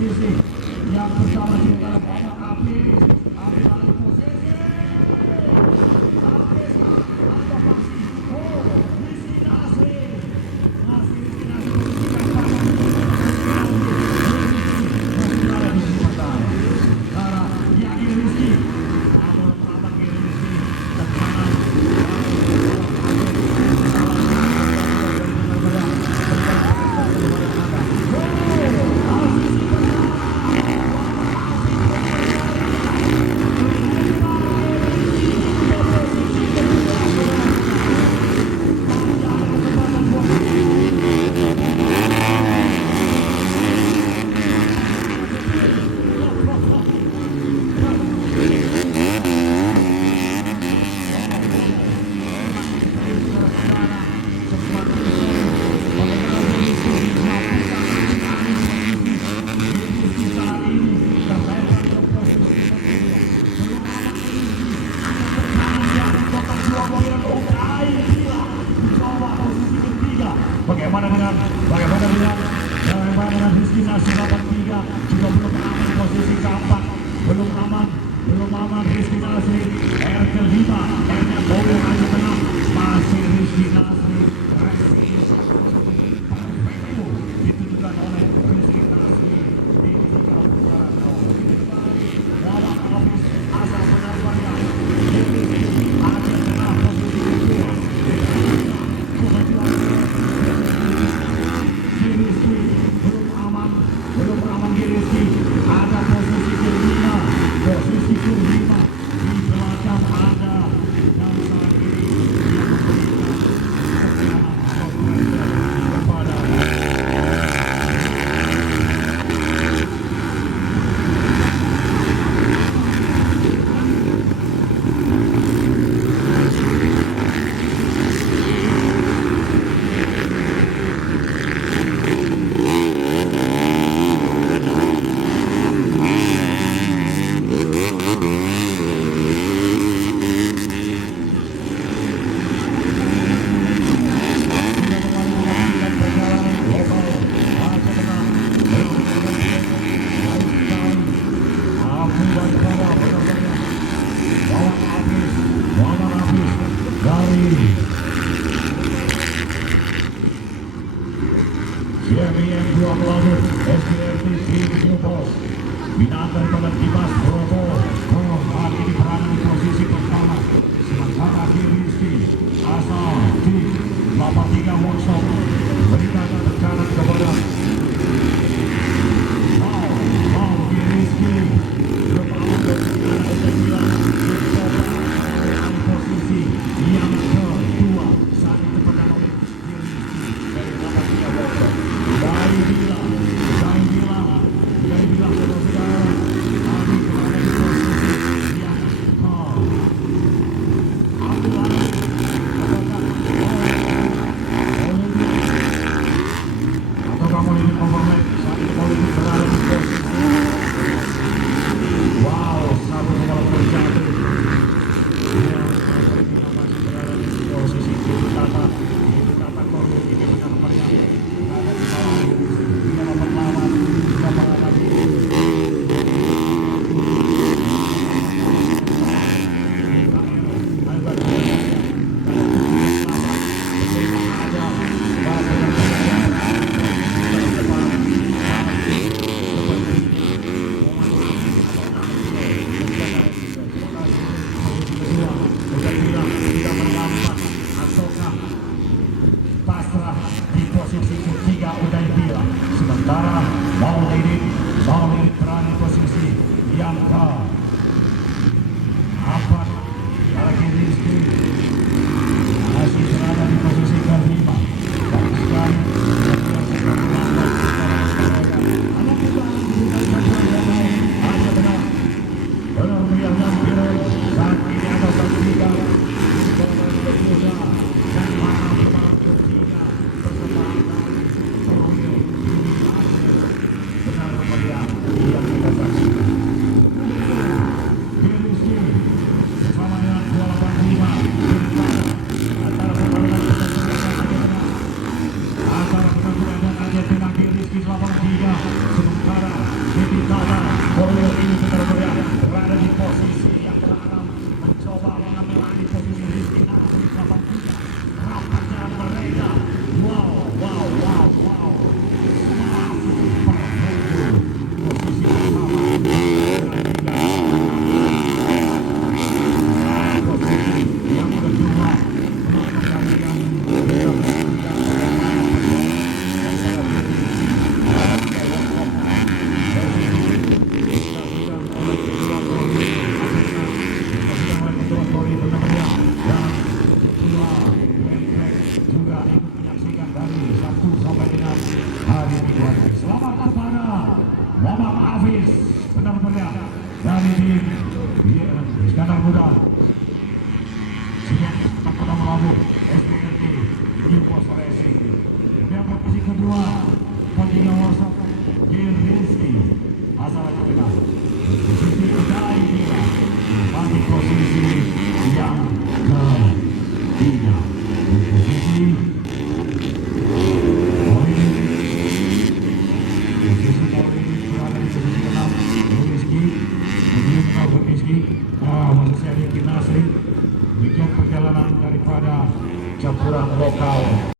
posisi yang bersama dengan Muhammad Hafiz ambil alih posisi. Bagaimana dengan Rizky Nasir 83 juga belum aman posisi keempat, belum aman Rizky Nasir R5 R-nya boleh aja tengah, masih Rizky Nasir ditujukan oleh Rizky Nasir di tiga putaran Muhammad Hafiz asal penambangan ada tengah posisi kedua belum aman Rizky, ada posisi kelima di belakang ada dan saat ini kepada CMIM 2 Pelabuh SPRT Sri Pos binatang pada Dimas Broto saat ini berada di posisi pertama, sementara Rizky asal di 83 Workshop berikan tekanan kepada Rizky posisi yang kedua saat itu pertama oleh dari 83 Workshop. Dari bilang saudara-saudara kami berada di posisi yang atau kamu ini overlap saat ini polisi berada di posisi satu kepala terjatuh yang masih berada di posisi kiri kata korban ini benar meriah ada di bawah dalam perlawan lapangan tadi di posisi ketiga udah bilang, sementara Maulidin berada di posisi yang keempat, lagi Rizky masih berada di posisi kelima. Bagus sekali benar meriahnya biru saat ini ada satu tiga dan mana tim Iskandar Muda. Siap pada melabur SPRT New Post Racing. Kemudian posisi kedua posisi nomor 1 Rizky asal Tengah. Posisi Dai Dira masih posisi yang ketiga. Posisi maksudnya di Kinasri. Demikian perjalanan daripada campuran lokal.